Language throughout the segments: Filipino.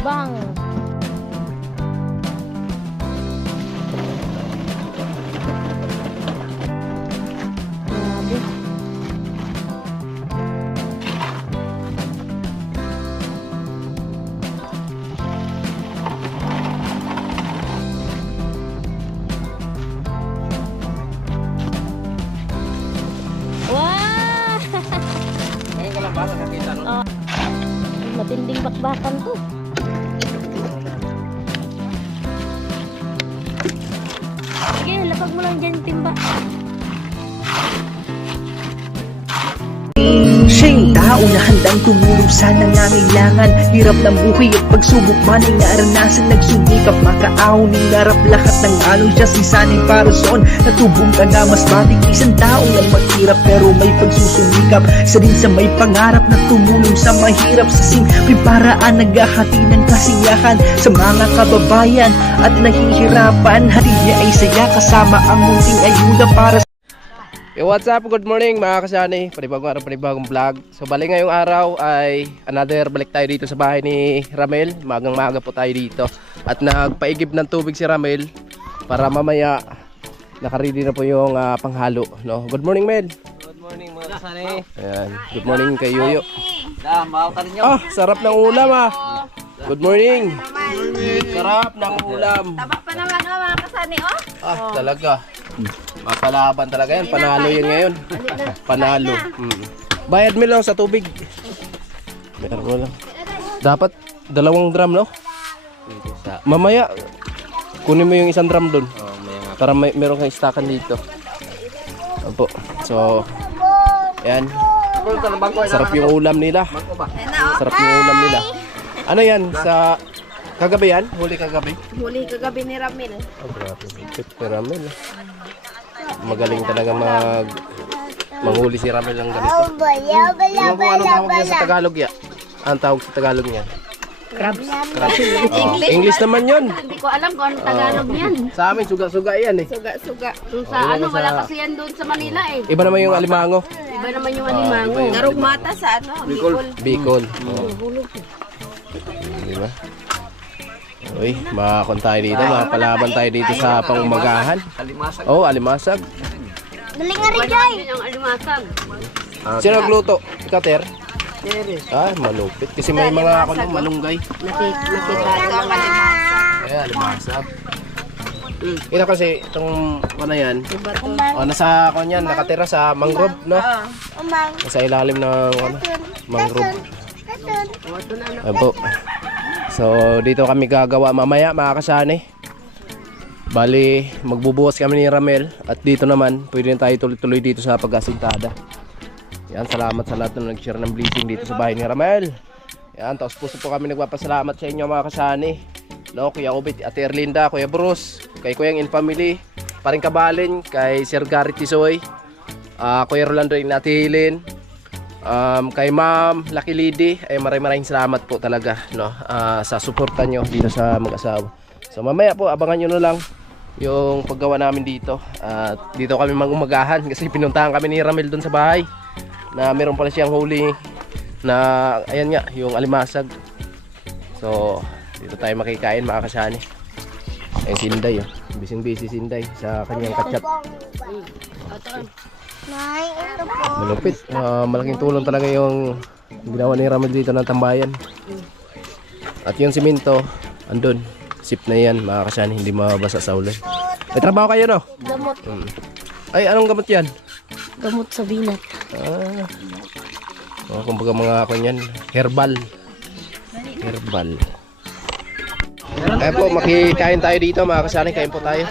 Bang! Grabe. Wow! Ngayon ka lang ba nakakita nun? Matinding bakbakan to. Sige, lapag mo lang dyan yung timba. Siya yung tao na handang tumulong sa nangangailangan. Hirap ng buhay at pagsubok man ay naranasan. Nagsumikap makaahon ng narap lahat ng alon. Siya si Sanay Parason natubong taga mas matik. Isang tao lang maghirap pero may pagsusumikap. Isa din sa may pangarap na tumulong sa mahirap. Sa simpleng paraan naghahati ng kasiyahan sa mga kababayan at nahihirapan. Hatid niya ay saya kasama ang munting ayuda para Yo, what's up? Good morning mga kasani. Panibagong araw, panibagong vlog. So bali ngayong araw ay balik tayo dito sa bahay ni Ramel. Magang maaga po tayo dito. At nagpaigib ng tubig si Ramel para mamaya nakaready na po yung panghalo, no? Good morning, Mel. Good morning mga kasani. Ayan. Good morning kay Yoyo. Mautan ninyo. Ah, sarap ng ulam Good morning. Sarap ng ulam. Tama pa naman mga kasani, oh. Ah, talaga. Mapalaban talaga yan. Panalo yan ngayon. Panalo. Bayad mo lang sa tubig. Meron mo lang. Dapat 2 drum, no? Mamaya, kunin mo yung 1 drum doon. Para meron kang istakan dito. Opo. So, yan. Sarap yung ulam nila. Sarap yung ulam nila. Ano yan? Sa kagabi yan? Huli kagabi? Huli kagabi ni Ramil. Oh, grabe. Cute ni Ramel. Magaling talaga manghuli si Ramel ng ganito. Ano kung anong tawag niya sa Tagalog ya? Ang tawag sa Tagalog niya? Crabs. English naman yun. Hindi ko alam kung anong Tagalog niyan. Sa amin, suga-suga yan eh. Suga-suga. Yung Oh, sa yan ano, sa- wala kasi yan doon sa Manila eh. Iba naman yung alimango. Iba naman yung alimango. Narugmata sa ano, Bicol. Bicol. Oh. Diba? Uy, makakon tayo dito. Makapalaban tayo dito sa pangumagahan. Alimasag. Oh, alimasag. Dali nga rin, Jay. Yung alimasag. Sino nagluto? Ikaw, Ter? Ah, malupit. Kasi may mga ako nung malunggay. Nakita ito ang alimasag. Ayan, alimasag. Ito kasi, itong ano yan, nasa ako yan, nakatira sa mangrove, no? Nasa ilalim ng mangrove. Abo. So, dito kami gagawa mamaya, mga kasani. Bali, magbubuhos kami ni Ramel. At dito naman, pwede na tayo tuloy-tuloy dito sa pag-asintada. Yan, salamat sa lahat na nag-share ng blessing dito sa bahay ni Ramel. Yan, taos puso po kami nagpapasalamat sa inyo mga kasani. No, Kuya Obit, Ate Erlinda, Kuya Bruce, kay Kuyang In Family, Paring Kabalin, kay Sir Gary Tisoy, Kuya Rolando and Ate Helen, kay Ma'am Lucky Lady, ay maraming salamat po talaga, no, sa suporta nyo dito sa mag-asawa. So mamaya po, abangan nyo na lang yung paggawa namin dito. At dito kami mag-umagahan kasi pinuntahan kami ni Ramel dun sa bahay na meron pala siyang huli na, ayan nga, yung alimasag. So dito tayo makikain mga kasani. Ayun si Inday, busy Sinday sa kanyang kachat. Malupit. Malaking tulong talaga yung ginawa ni Ramel dito ng tambayan. At yung simento andun, sip na yan mga kasani, hindi mabasa sa ulan. May trabaho kayo, no? Gamot. Ay, anong gamot yan? Gamot sa binat. Kumbaga mga ako yan, herbal. Ayan po, makikain tayo dito mga kasani, kain po tayo.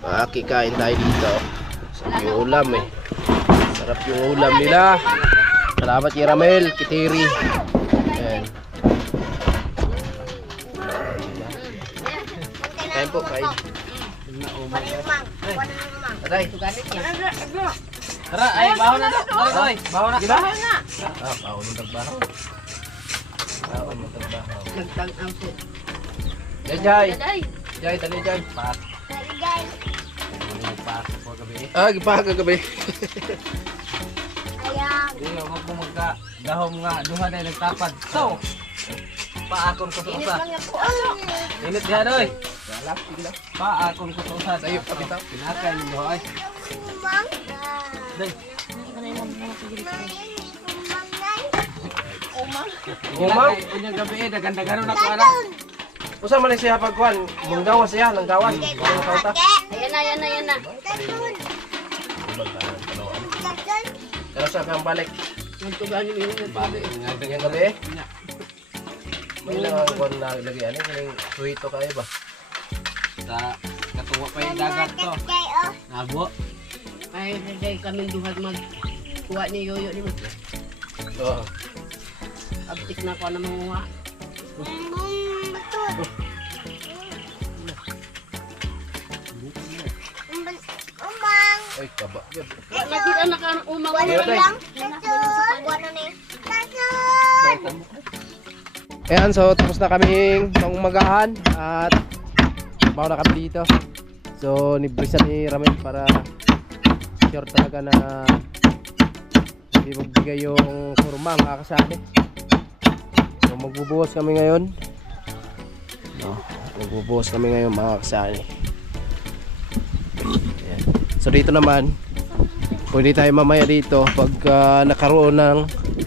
Makikain tayo dito. Sarap yung ulam eh. Sarap yung ulam nila. Salamat kay Ramel, Kitiri. Ayan. Kain po, kain. Atay. Tara, ay baho na to. Oy, baho na. Baho na tagbaho. Baho na tagbaho. Jay. Jay, dali Jay. Gipahag kagabi. Dili mo magka dahom nga duha na nagtapad. So, paakon ko sa usa. Init yan oy. Paakon ko sa usa. Sa'yo, kapitaw. Pinakay ninyo ay. Day. Umang? Unyang gabi eh, dagan-dagan na ko anak. Usa man siya pagkuan, munggawas siya, langgawan. Ayan na. Pero sa kang balik. Tuntugan niyo yung babi. Ngayong gabi. May lang kuan na lagi ani kining suito kayo ba? Sa katuwa pa yung dagat to. Nabo. Ay, day kami duhat kuha ni Yoyo ni mo. Oo. Abtik na ko na manguha. Oy, kaba. Yun. Lagi anak umang. Ayan, so tapos na kaming pangumagahan at bawa na kami dito. So nibrisan ni Ramil para sure talaga na hindi magbigay yung kurma ang kakasali. So magbubuhos kami ngayon. No, magbubuhos kami ngayon mga kasali. Ayan. So dito naman pwede tayo mamaya dito pag nakaroon ng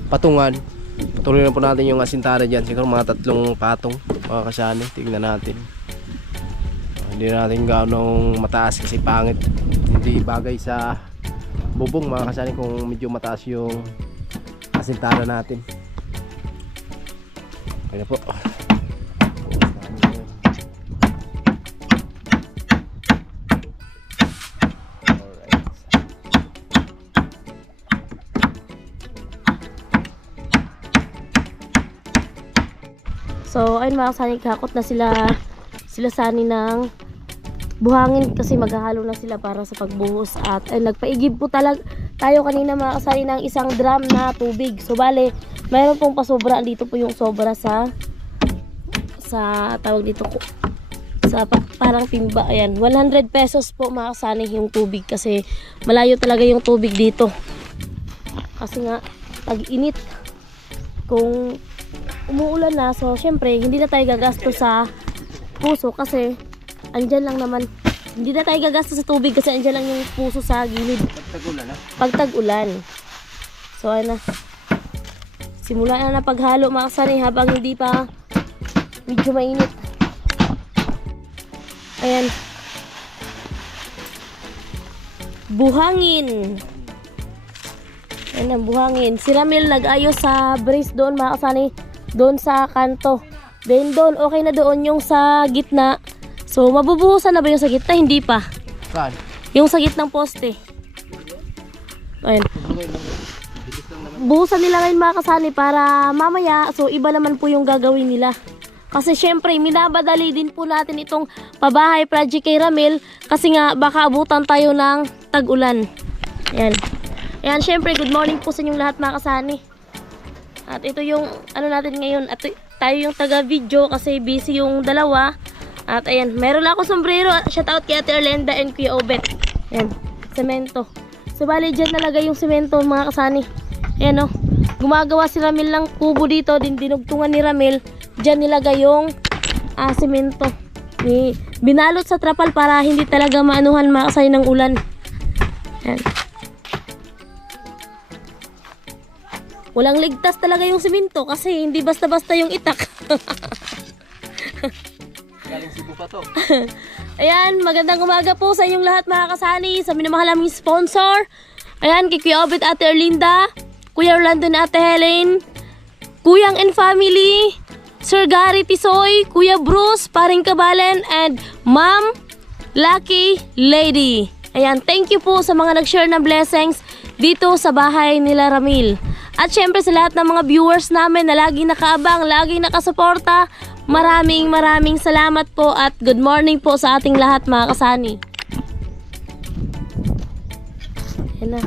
patungan. Patuloy na po natin yung asintada dyan. Siguro mga 3 patong mga kasani. Tingnan natin. Hindi natin ganong mataas kasi pangit. Hindi bagay sa bubong mga kasani kung medyo mataas yung asintada natin. Okay na po. So, ayun mga kasani, kakot na sila sani ng buhangin kasi maghahalo na sila para sa pagbuhos. At ay, nagpaigib po tayo kanina mga kasani ng 1 drum na tubig. So, bale, mayroon pong pasobra. Dito po yung sobra sa tawag dito ko. Sa parang timba. Ayan, 100 pesos po mga kasani yung tubig kasi malayo talaga yung tubig dito. Kasi nga, pag-init. Kung umuulan na, so syempre hindi na tayo gagasto sa puso kasi andyan lang naman, hindi na tayo gagasto sa tubig kasi andyan lang yung puso sa gilid pag tag-ulan. So ayun na, simula na paghalo mga kasani habang hindi pa medyo mainit. Ayan, buhangin. Ayan ang buhangin. Si Ramil nag-ayos sa brace doon mga kasani, doon sa kanto. Then doon, okay na doon yung sa gitna. So, mabubuhusan na ba yung sa gitna? Hindi pa. Saan? Yung sa gitnang poste. Ayan. Buhusan nila ngayon mga kasani para mamaya, so iba naman po yung gagawin nila. Kasi syempre, minabadali din po natin itong pabahay project kay Ramil kasi nga baka abutan tayo ng tag-ulan. Ayan. Ayan, syempre, good morning po sa inyong lahat mga kasani. At ito yung ano natin ngayon. At tayo yung taga-video kasi busy yung dalawa. At ayan, meron lang ako sombrero. Shout out kay Ate Erlenda and Kuya Obet. Ayan, semento. So bali dyan nalagay yung semento mga kasani. Ayan o. Gumagawa si Ramil ng kubo dito. Dinugtungan ni Ramil. Dyan nilagay yung semento. Binalot sa trapal para hindi talaga maanuhan mga kasani ng ulan. Ayan. Walang ligtas talaga yung simento kasi hindi basta-basta yung itak. Galing Cebu pa to. Ayan, magandang umaga po sa inyong lahat mga kasani, sa minamahal naming sponsor. Ayan, kay Kuya Obet, Ate Erlinda, Kuya Orlando na Ate Helen, Kuyang and Family, Sir Gary Tisoy, Kuya Bruce, Paring Kabalen, and Ma'am Lucky Lady. Ayan, thank you po sa mga nag-share ng blessings dito sa bahay nila Ramil. At syempre sa lahat ng mga viewers namin na laging nakaabang, laging nakasuporta, maraming salamat po at good morning po sa ating lahat mga kasani. Ayan na.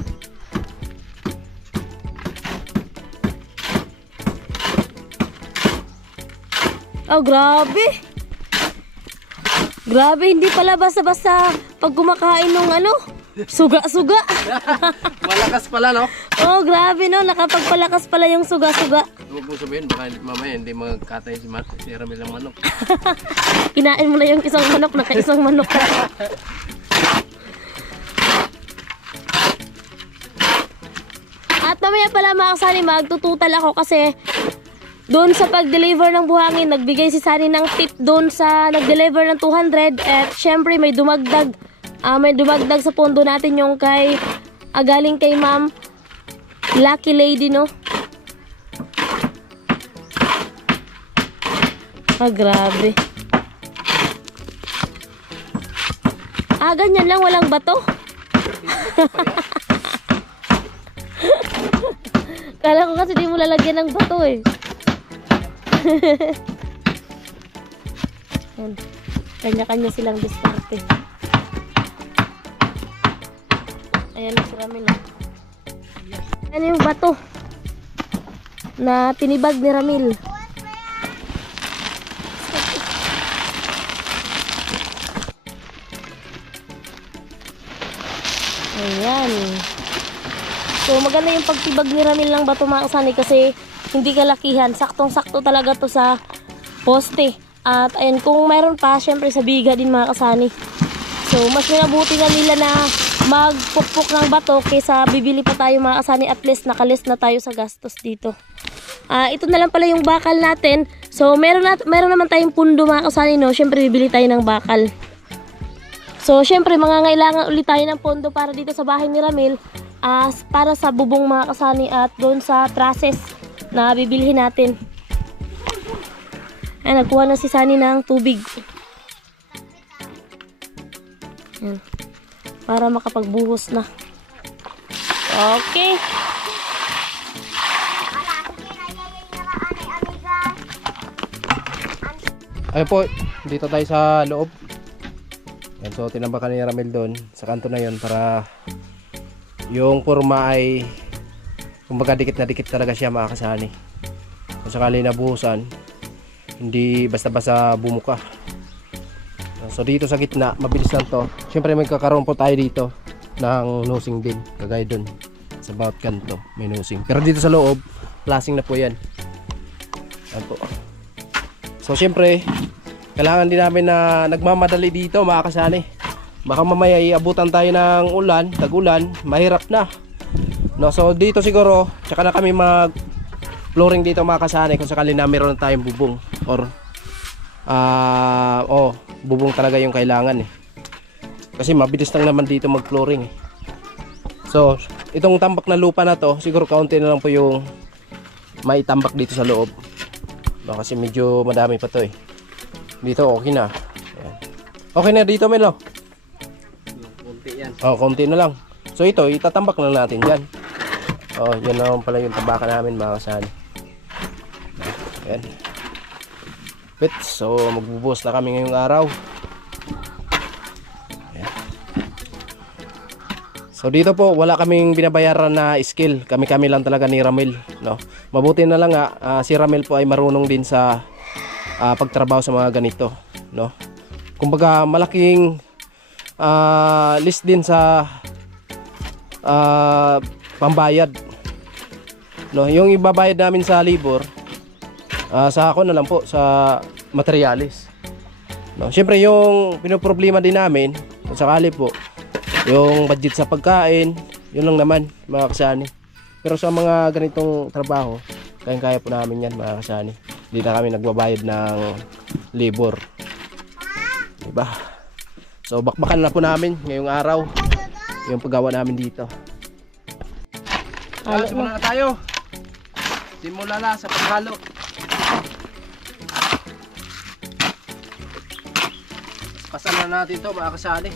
Oh, grabe. Grabe, hindi pala basta-basta pag kumakain ng ano, suga-suga. Malakas pala, no? Oh, grabe no, nakapagpalakas pala yung suga-suga. Huwag mo sabihin, baka mamaya hindi magkatay si Ramil ng manok. Kinain mo na yung isang manok, naka-isang manok. At mamaya pala mga kasani, magtututal ako kasi doon sa pag-deliver ng buhangin, nagbigay si Sunny ng tip doon sa nag-deliver ng 200. At syempre may dumagdag sa pondo natin yung galing kay Ma'am Lucky Lady, no? Grabe. Ganyan lang, walang bato. Kala ko kasi di mo lalagyan ng bato eh. Yan. Kanya-kanya silang diskarte. Ayan si Ramil. Ayan yung bato na tinibag ni Ramil. Ayan. So maganda yung pagtibag ni Ramil ng bato mga kasani kasi hindi kalakihan. Saktong-sakto talaga to sa poste. At ayan, kung mayroon pa, syempre sa biga din mga kasani. So mas minabuti na nila na magpukpok ng bato kaysa bibili pa tayo mga kasani. At least nakalis na tayo sa gastos dito. Ito na lang pala yung bakal natin. So meron naman tayong pundo mga kasani, no? Syempre bibili tayo ng bakal. So syempre mangangailangan ulit tayo ng pondo para dito sa bahay ni Ramil, para sa bubong mga kasani at doon sa trusses na bibilhin natin. Ayan, nagkuha na si Sunny ng tubig. Ayan, para makapagbuhos na. Okay. Ayun po, dito tayo sa loob. Yan, so tinambakan ni Ramil doon sa kanto na yon para yung forma ay kumbaga dikit na dikit talaga siya mga kasani. Kung sakali nabuhusan, hindi basta-basta bumuka. So dito sa gitna, mabilis lang to. Siyempre magkakaroon po tayo dito ng nosing din, kagaya doon sa bawat kanto may nosing. Pero dito sa loob, flashing na po yan. Yan po. So siyempre kailangan din namin na nagmamadali dito mga kasani. Baka mamaya iabutan tayo ng ulan, tag-ulan, mahirap na. No, so dito siguro, tsaka na kami mag flooring dito mga kasani kung sakali na meron na tayong bubong or bubong talaga yung kailangan eh. Kasi mabilis lang naman dito mag flooring eh. So itong tambak na lupa na to, siguro kaunti na lang po yung maitambak dito sa loob. No, kasi medyo madami pa to eh. Dito okay na. Ayan. Okay na dito Melo. Kunti yan. Konti na lang. So ito, itatambak na natin yan. Yan naman pala yung tabakan namin mga kasani. Ayan. So magbubuhos na kami ngayong araw. Ayan. So dito po, wala kaming binabayaran na skill. Kami lang talaga ni Ramil. No? Mabuti na lang si Ramil po ay marunong din sa pagtrabaho sa mga ganito, no? Kumbaga malaking list din sa pambayad, no? Yung ibabayad namin sa labor, sa ako na lang po sa materialis, no? Siyempre yung pinoproblema din namin kung sakali po yung budget sa pagkain, yun lang naman mga kasani. Pero sa mga ganitong trabaho, kaya po namin yan mga kasani. Hindi na kami nagbabayad ng labor, diba? So bakbakan na po namin ngayong araw yung paggawa namin dito. Simula na tayo. Simula na sa paghalo. Pasan na natin to mga kasali.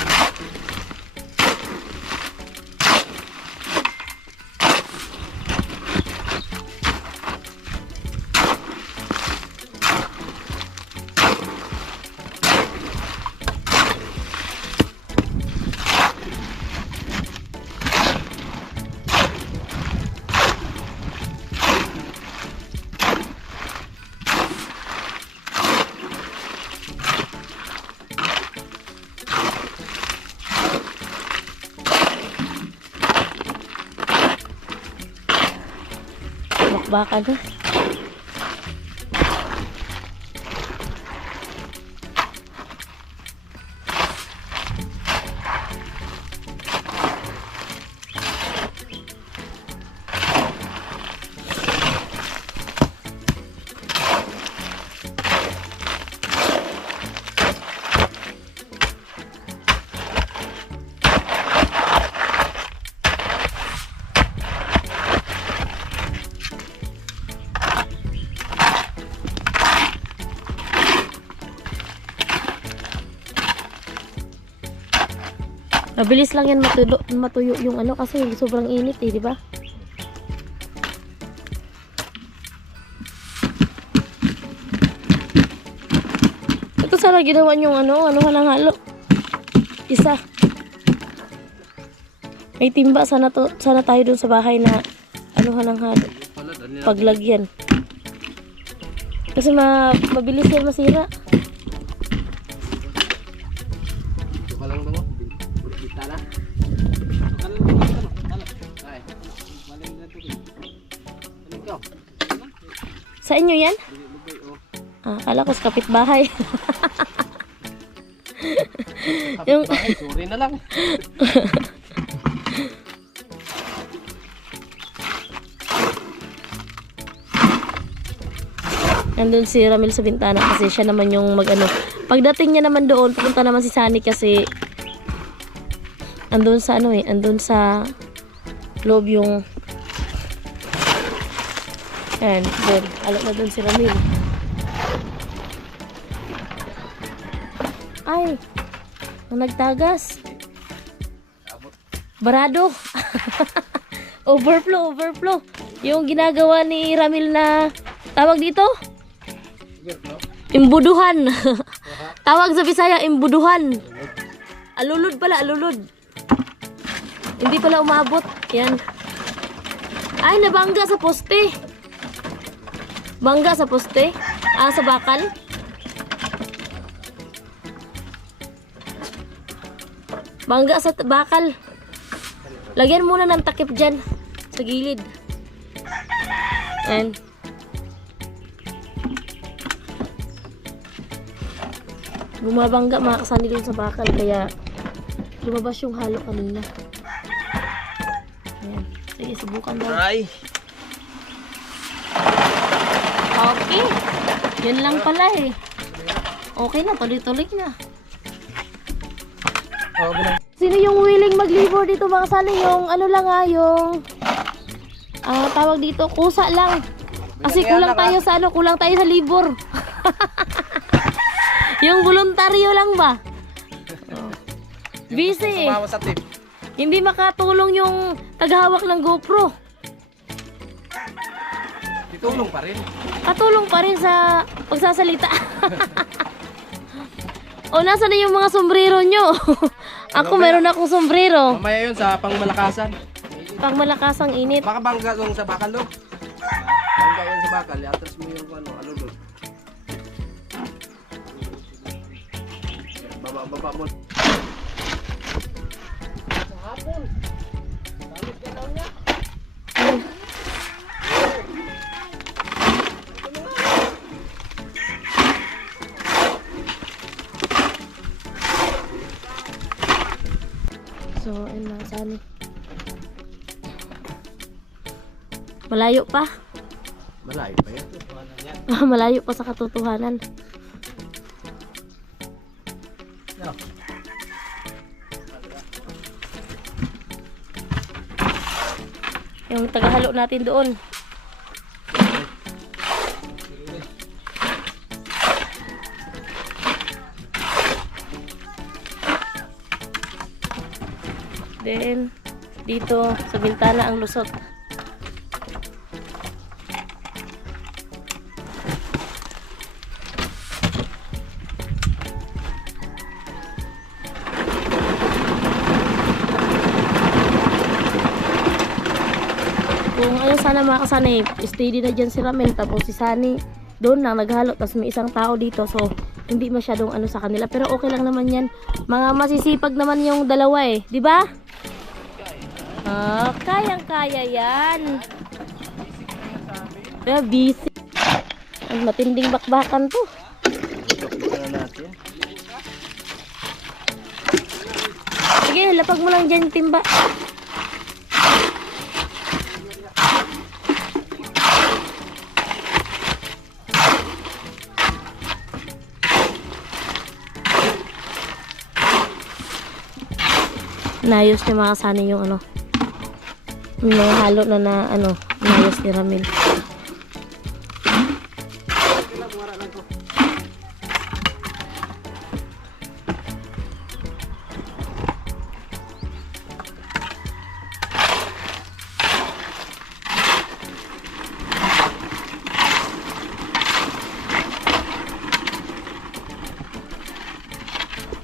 Bakbakan na. Mabilis lang yan matuyo yung ano kasi sobrang init eh, di ba? Ito sana ginawa yung ano ng halo. Isa. May timba sana tayo dun sa bahay na anuhan ng halo. Paglagyan. Kasi mabilis yan masira. Ito ka lang daw. Kita na. Ay. Ikaw. Sa inyo yan? Akala ko sa kapitbahay. Yung Ay, sorry na lang. nandun si Ramil sa bintana kasi siya naman yung mag-ano. Pagdating niya naman doon, pupunta naman si Sunny kasi andun sa andun sa loob yung ayan, doon. Alok na doon si Ramil. Ay, nagtagas. Barado. Overflow. Yung ginagawa ni Ramil na tawag dito? Imbuduhan. Tawag sa Bisaya, imbuduhan. Alulod pala, alulod. Hindi pala umabot. Yan. Ay, nabangga sa poste. Bangga sa poste? Sa bakal? Bangga sa bakal. Lagyan muna ng takip dyan. Sa gilid. And bumabangga mga kasani doon sa bakal kaya lumabas yung halo kanina. Ayan. Sige, subukan daw. Ay. Okay. Yan lang pala eh. Okay na, tuloy-tuloy na. Sino yung willing maglibor dito mga kasani? Yung ano lang yung tawag dito, kusa lang. Kasi kulang tayo sa kulang tayo sa libor. Yung voluntaryo lang ba? Busy. Sumama sa tip. Hindi makatulong yung taghawak ng GoPro. Itulong pa rin. Katulong pa rin sa pagsasalita. O, nasa na yung mga sombrero nyo? Ako meron akong sombrero. Mamaya yun sa pangmalakasan. Pang malakas ang init. Baka bangga doon sa bakal doon. Bangga yan sa bakal. Atras mo yung ano doon. Baba mo. So, ayun mga kasani. Malayo pa. Malayo pa yan. Malayo pa sa katotohanan. Yung tagahalo natin doon. Then, dito sa bintana ang lusot. Kung ayun sana mga kasanay, steady na dyan si Ramel, tapos si Sunny doon lang naghalo, tapos may isang tao dito, so hindi masyadong ano sa kanila, pero okay lang naman yan. Mga masisipag naman yung dalawa eh, di ba? Kayang-kaya yan. Pero busy. Ang matinding bakbakan to. Sige, lapag mo lang dyan timba. Nayos niya mga kasani yung ano, yung mga halo na nayos ni Ramil.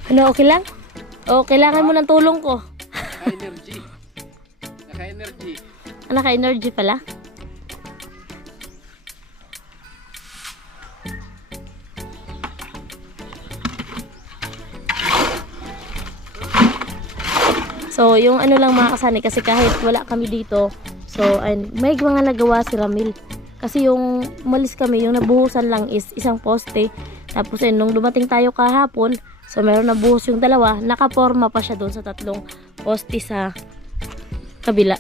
Ano, okay lang? O, kailangan mo ng tulong ko. Naka-energy. Naka-energy. Naka-energy pala. So, yung ano lang mga kasani, kasi kahit wala kami dito, so, ayun, may mga nagawa si Ramil. Kasi yung umalis kami, yung nabuhusan lang is isang poste. Tapos, ayun, nung dumating tayo kahapon, so, meron nabuhos yung dalawa, nakaporma pa siya doon sa 3 poste sa kabila.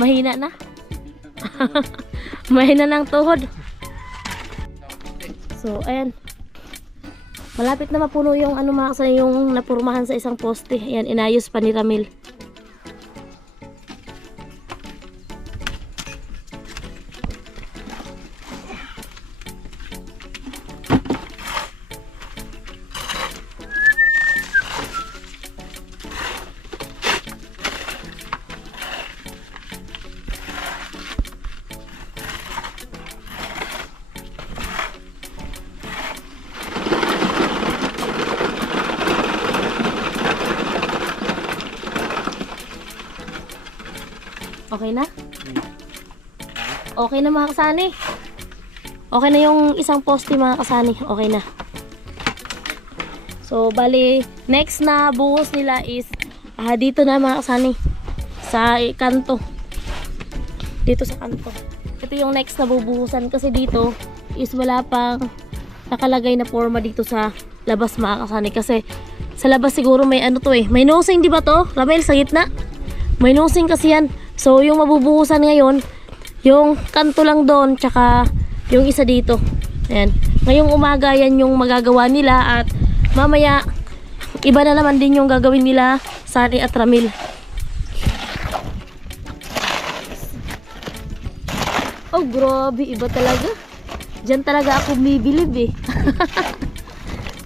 Mahina na. Mahina ng tuhod. So, ayan. Malapit na mapuno yung ano mga kasani, yung napurmahan sa isang poste. Ayan, inayos pa ni Ramil. Okay na? Okay na mga kasani. Okay na yung isang poste mga kasani. Okay na. So, bali, next na buhos nila is dito na mga kasani. Sa kanto. Dito sa kanto. Ito yung next na bubuhusan kasi dito is wala pang nakalagay na forma dito sa labas mga kasani. Kasi sa labas siguro may ano to eh. May nosing di ba to? Ramel, sa gitna. May nosing kasi yan. So, yung mabubuhusan ngayon, yung kanto lang doon, tsaka yung isa dito. Ayan. Ngayong umaga, yan yung magagawa nila at mamaya, iba na naman din yung gagawin nila, Sani at Ramil. Oh, grabe. Iba talaga. Diyan talaga ako bibilib eh.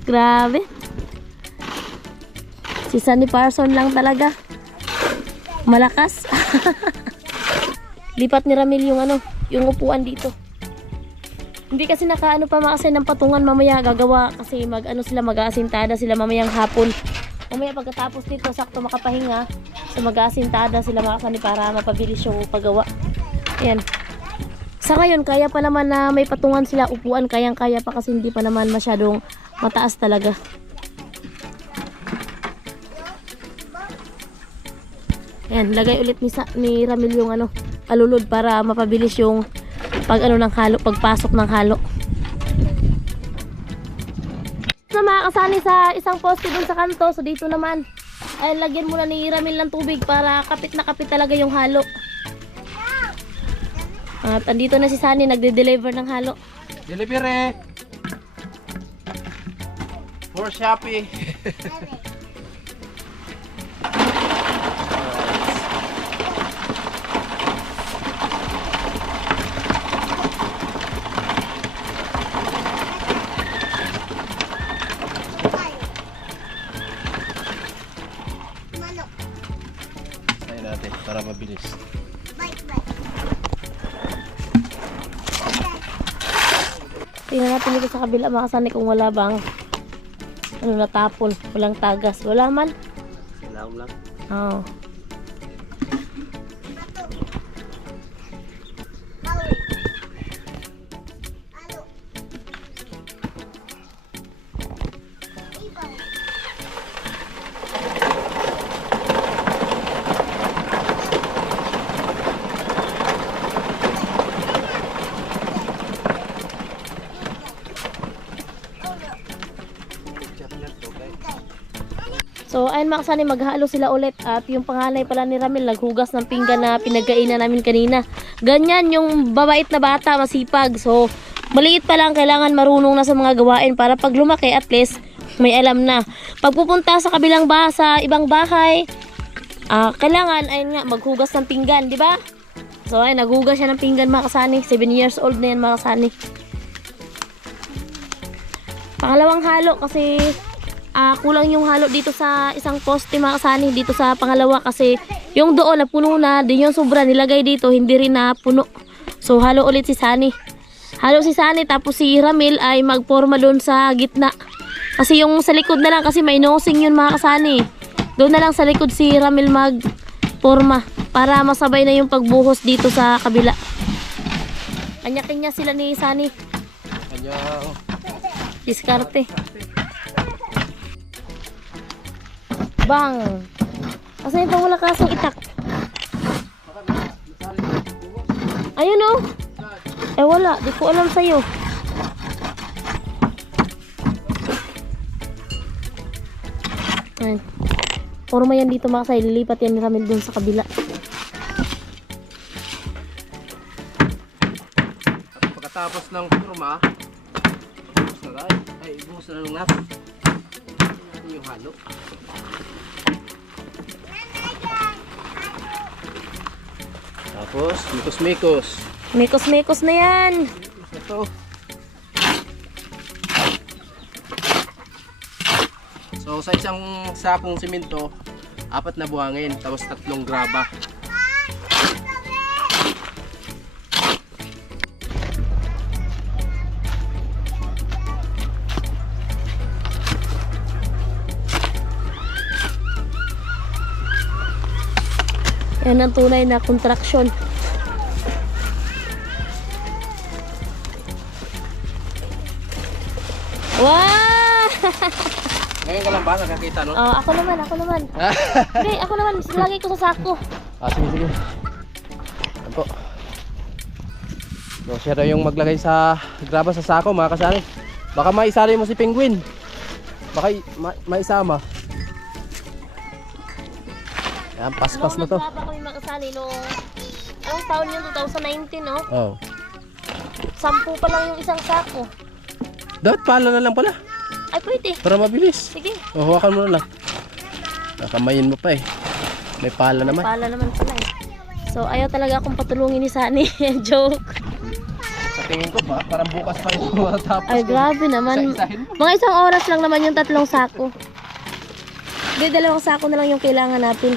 Grabe. Si Sunny Parson lang talaga. Malakas. Lipat ni Ramil yung ano, yung upuan dito. Hindi kasi nakaano pa makasay ng patungan mamaya gagawa kasi mag-ano sila, mag-aasintada sila mamayang hapon. Mamaya pagkatapos dito sakto makapahinga, so mag-aasintada sila makasani para mapabilis yung paggawa. Ayan. Sa ngayon kaya pa naman na may patungan sila upuan, kayang-kaya pa kasi hindi pa naman masyadong mataas talaga. Ayan, lagay ulit ni Ramil yung ano, alulod para mapabilis yung pag ano ng halo, pagpasok ng halo. Na makakasali sa isang poste dun sa kanto, so dito naman ay lagyan muna ni Ramil ng tubig para kapit na kapit talaga yung halo. At andito na si Sunny nagde-deliver ng halo. Delivery! For Shopee! Natin para mabilis. Tingnan natin dito sa kabila mga kasani kung wala bang ano natapon, walang tagas. Wala man. Lang lang. Oo. So, ayun mga kasani, maghalo sila ulit. At yung panganay pala ni Ramil, naghugas ng pinggan na pinagkainan namin kanina. Ganyan yung babait na bata, masipag. So, maliit pa lang, kailangan marunong na sa mga gawain para pag lumaki, at least, may alam na. Pagpupunta sa kabilang sa ibang bahay, kailangan, ayun nga, maghugas ng pinggan, di ba? So, ayun, naghugas siya ng pinggan mga kasani. 7 years old na yan mga kasani. Pangalawang halo kasi kulang yung halo dito sa isang poste mga kasani, dito sa pangalawa kasi yung doon na puno na, din yung sobra nilagay dito, hindi rin na puno. So halo ulit si Sunny. halo si Sunny tapos si Ramil ay magporma doon sa gitna. Kasi yung sa likod na lang kasi may nosing yun mga kasani. Doon na lang sa likod si Ramil magporma para masabay na yung pagbuhos dito sa kabila. Kanya-kanya sila ni Sunny. Kanya, Diskarte. Bang! Kasi ito wala kasong itak. Ayun oh. Eh wala, di ko alam sa'yo. Ayun. Porma yan dito mga kasay. Lilipat yan ni Ramil dun sa kabila. pagkatapos ng forma, buhos na tayo. Ay, buhos na lang natin. Ito yung halo. Tapos, mikos-mikos. Mikos-mikos na yan. Ito. So, sa isang sakong simento, 4 na buhangin, tapos 3 graba. Yan ang tunay na kontraksyon. Wow! Ngayon ka lang ba nakakita, no? Oh, ako naman. Hindi, ako naman. Lagi ko sa sako. Sige. Yan po. So, siya daw yung maglagay sa graba sa sako, mga kasali. Baka maisali mo si Penguin. Baka maisama. Yan, paspas na to. Nung nagbaba kami makasali nung anong taon yun? 2019, no? Oh. 10 pa lang yung isang sako. Dapat pala na lang pala. Ay, pwede. Para mabilis. Sige. O, hawakan mo na lang. Nakamayin mo pa eh. May pala naman. Pala naman pala eh. So, ayaw talaga akong patulungin ni Sunny. Joke. Sa tingin ko pa, parang bukas pa yung matapos. Ay, grabe naman. Isa-isahin mo. Mga isang oras lang naman yung 3 sako. Hindi, 2 sako na lang yung kailangan natin.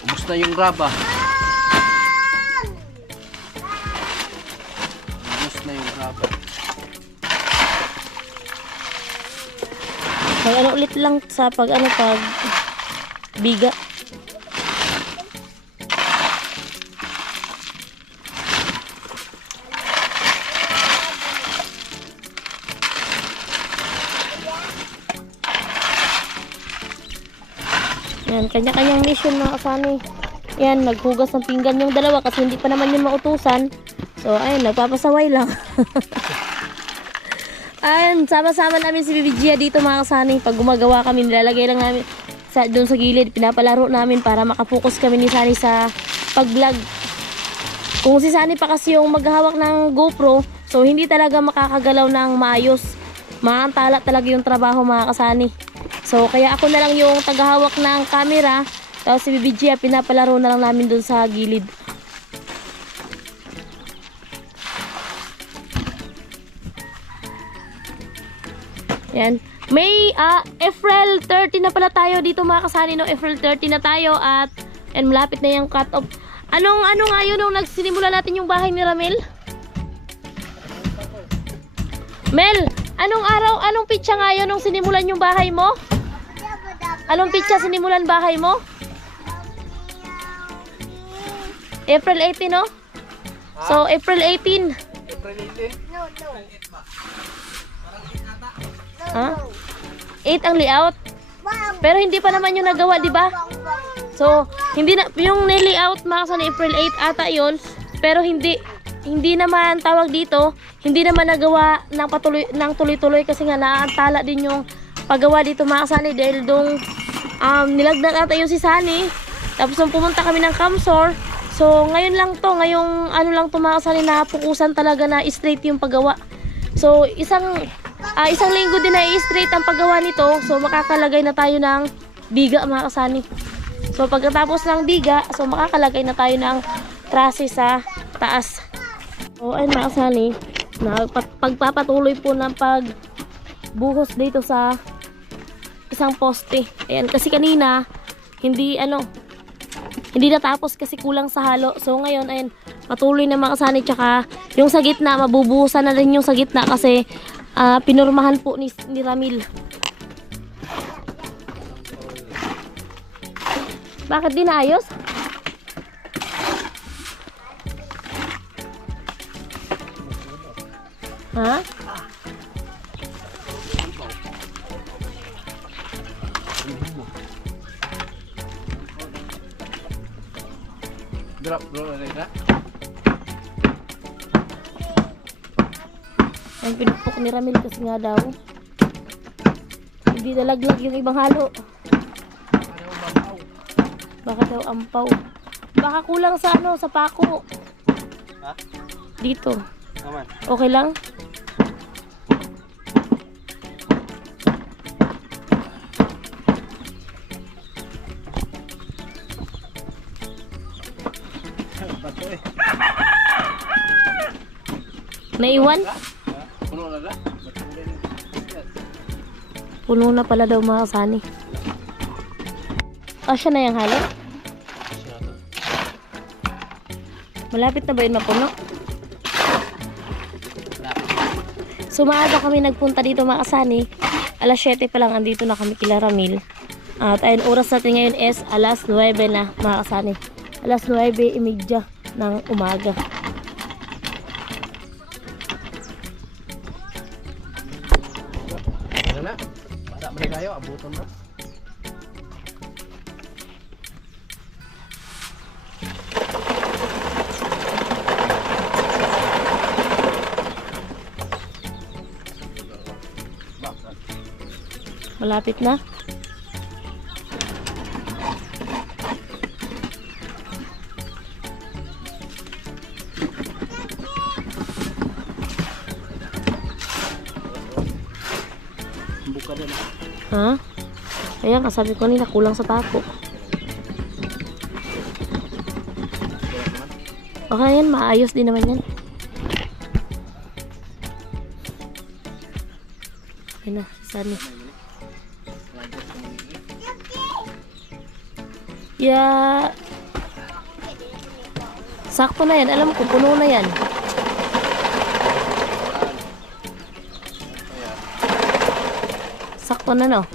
Ubus na yung graba. Ubus na yung graba. Pag ano ulit lang sa pag biga. Yan, kanya-kanyang mission mga kasani. Yan, naghugas ng pinggan yung dalawa kasi hindi pa naman yun mautusan. So, ayun, nagpapasaway lang. Ayun, sama-sama namin si Bibi Gia dito mga kasani. Pag gumagawa kami, nilalagay lang namin doon sa gilid. Pinapalaro namin para makapokus kami ni Sunny sa pag-vlog. Kung si Sunny pa kasi yung maghahawak ng GoPro, so hindi talaga makakagalaw ng maayos. Maantala talaga yung trabaho mga kasani. So, kaya ako na lang yung tagahawak ng camera. Tapos si Bibi Gia, pinapalaro na lang namin doon sa gilid. Yan. May April 30 na pala tayo dito mga kasani, no? April 30 na tayo at malapit na yung cut off. Ano nga yun nung nagsinimula natin yung bahay ni Ramil? Mel, anong pitsa nga yun nung sinimulan yung bahay mo? Anong pitsa sinimulan bahay mo? April 18, no? So, April 18. April 18? Ha? 8 ang layout. Pero hindi pa naman yung nagawa, di ba? So, hindi na yung layout makasa ni April 8 ata 'yon, pero hindi naman tawag dito, hindi naman nagawa ng tuloy-tuloy kasi nga naantala din yung paggawa dito mga kasani dahil dong nilagdag ata yung si Sunny. Tapos nung pumunta kami ng Camsor, so ngayon lang to, ngayong ano lang to mga kasani, napukusan talaga na straight yung paggawa. So isang linggo din na i-straight ang paggawa nito, so makakalagay na tayo ng biga mga kasani. So pagkatapos ng biga, so makakalagay na tayo ng trase sa taas. So ayun mga kasani, pagpapatuloy po ng pagbuhos dito sa isang poste. Ayan, kasi kanina hindi natapos kasi kulang sa halo. So ngayon ayun, patuloy na mga kasani, tsaka yung sa gitna mabubuhusan na rin yung sa gitna kasi pinurmahan po ni Ramil. Bakit di naayos? Ha? Drop na rin. Ang pinupok ni Ramil kasi nga daw hindi nalaglag yung ibang halo. Baka daw ampaw. Baka kulang sa sa pako. Ha? Dito. Naman. Okay lang? Bato eh. Naiwan? Puno na lang. Puno na pala daw mga kasani. Siya na yung halo? Malapit na ba yun mapuno? So maaga kami nagpunta dito mga kasani. Alas 7 pa lang andito na kami kila Ramil. At ayun, oras natin ngayon is alas 9 na mga kasani. Alas 9:30 ng umaga. Ano na? Basta mo na tayo, abuton na. Malapit na. Buka din. Ha? Ayan, kasabi ko nila kulang sa tako. Okay yan, maayos din naman yan. Ayun na, sani. Yeah. Sakto na yan, alam ko, puno na yan. Sakto na, no?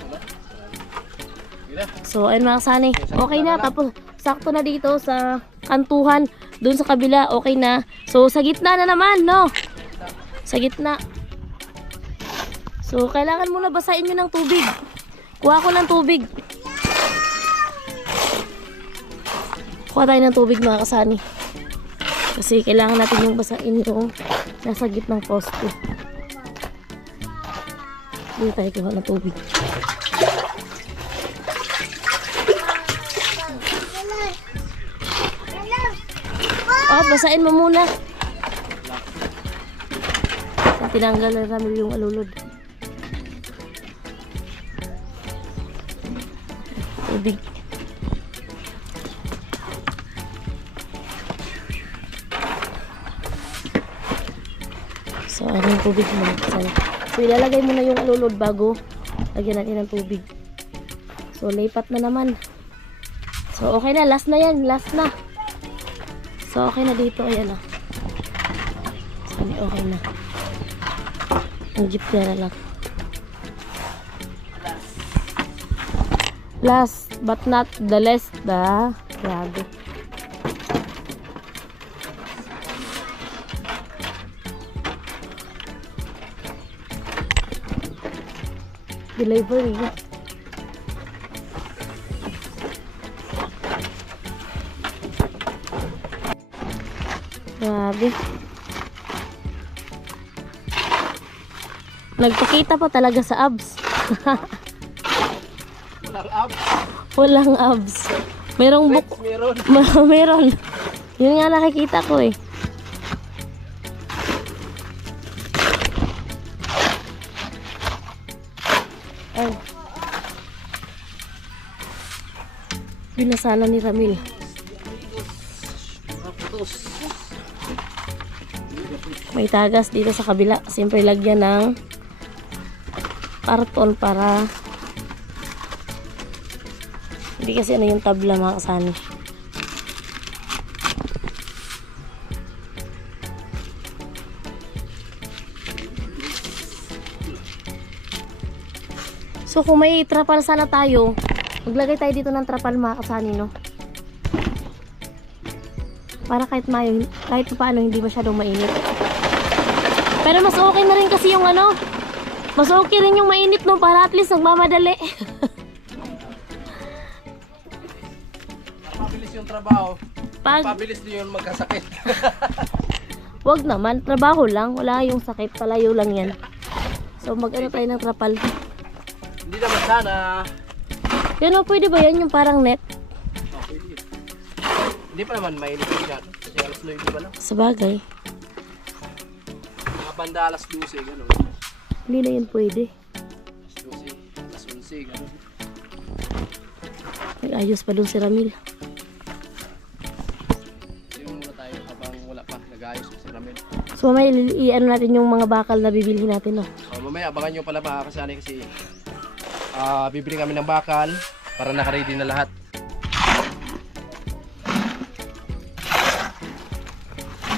So, ayun mga kasani. Okay na, tapos sakto na dito sa kantuhan. Doon sa kabila, okay na. So, sa gitna na naman, no? Sa gitna. So, kailangan muna basahin nyo ng tubig. Kuha ko ng tubig. Kuha tayo ng tubig mga kasani. Kasi kailangan natin yung basahin yung nasa gitnang poste. Dito tayo kuha ng tubig. Oh, basahin mo muna. Tinanggal na Ramil yung alulod. Tubig. So, ano yung tubig mo? So, ilalagay mo na yung alulod bago lagyan natin ng tubig. So, lipat na naman. So, okay na. Last na yan. Last na. So, okay na dito. Ayan na. So, okay na. Ang jeep na lang. Last but not the least, grabe. Delivery. Grabe. Nagpakita pa talaga sa abs. Walang abs. Walang abs. Merong Meron. meron. Yun nga nakikita ko eh. Ay. Binasa na ni Ramil. May tagas dito sa kabila. Siyempre lagyan ng karton para hindi kasi ano yung tabla mga kasani. So kung may trapal sana tayo, maglagay tayo dito ng trapal mga kasani, no? Para kahit paano hindi masyadong mainit. Pero mas okay na rin kasi yung ano, mas okay rin yung mainit, no? Para at least nagmamadali. Mabilis yung trabaho. Pag, Mabilis din yung magkasakit. wag naman, trabaho lang. Wala yung sakit, palayo lang yan. So mag-ano tayo ng trapal. Hindi naman sana. Yan o, pwede ba yan yung parang net? Hindi pa naman mainit yan. Kasi alas 9 pa lang. Sa bagay, Mga banda alas 12, gano'n. hindi na yun pwede. Alas 11, gano'n. Nag-ayos pa dun si Ramil. Yung muna tayo habang wala pa. Nag-ayos si Ramil. So may i-ano natin yung mga bakal na bibilhin natin, no? Mamaya abangan nyo pala mga kasani kasi bibili kami ng bakal para naka-ready na lahat.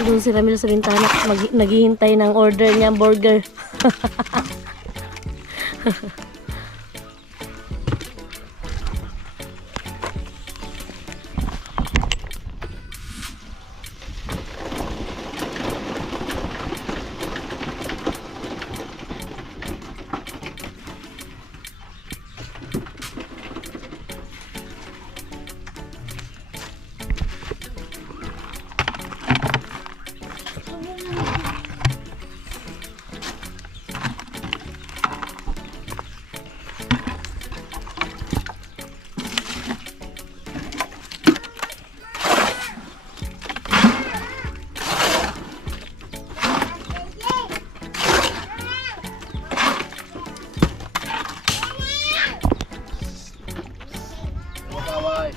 Doon si Ramil sa bintana, naghihintay ng order niya, burger. Kaway.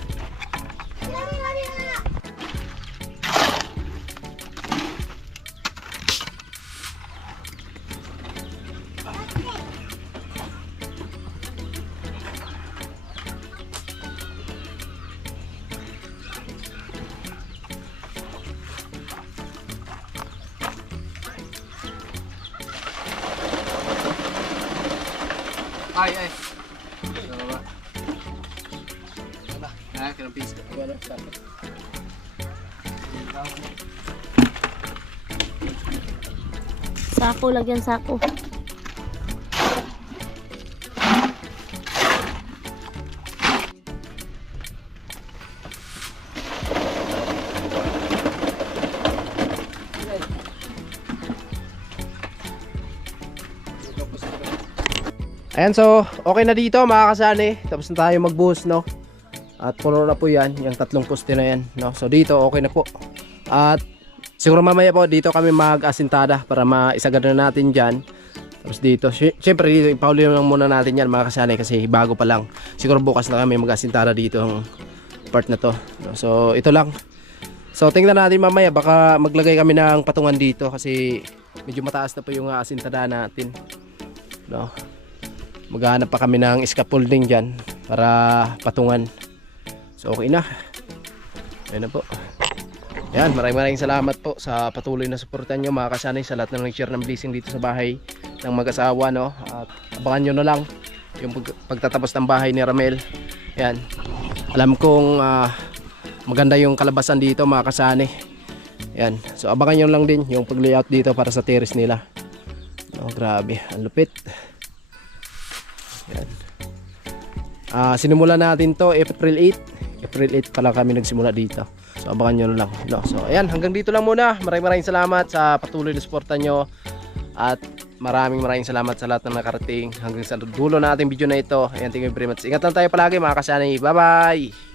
Ay. Ano ba? Kinang piece ka. Ano? Sako, lagyan sako. Ayan, so okay na dito mga kasani. Tapos na tayo magbuhos, no? At puno na po yan, yung tatlong poste na yan, no? So dito okay na po. At siguro mamaya po dito kami mag-asintada para maisagad na natin dyan. Tapos dito, syempre dito ipauli lang muna natin yan mga kasani kasi bago pa lang. Siguro bukas na kami mag-asintada dito ang part na to, no? So ito lang. So tingnan natin mamaya, baka maglagay kami ng patungan dito kasi medyo mataas na po yung asintada natin, no? Maghanap pa kami ng scaffolding dyan para patungan. So okay na. Ayan na po. Ayan, maraming salamat po sa patuloy na suportan nyo mga kasanay, sa lahat na nag-share ng blessing dito sa bahay ng mag-asawa, no? At abangan nyo na lang yung pagtatapos ng bahay ni Ramel. Ayan. Alam kong maganda yung kalabasan dito mga kasanay. Ayan. So abangan nyo lang din yung pag-layout dito para sa terrace nila. Oh, grabe, ang lupit. Ayan. Sinimula natin to April 8 pa lang kami nagsimula dito. So abangan nyo na lang, no? So ayan, hanggang dito lang muna. Maraming salamat sa patuloy na suporta nyo. At maraming salamat sa lahat na nakarating hanggang sa dulo na ating video na ito. Ayan, thank you very much. Ingat lang tayo palagi mga kasanay. Bye bye.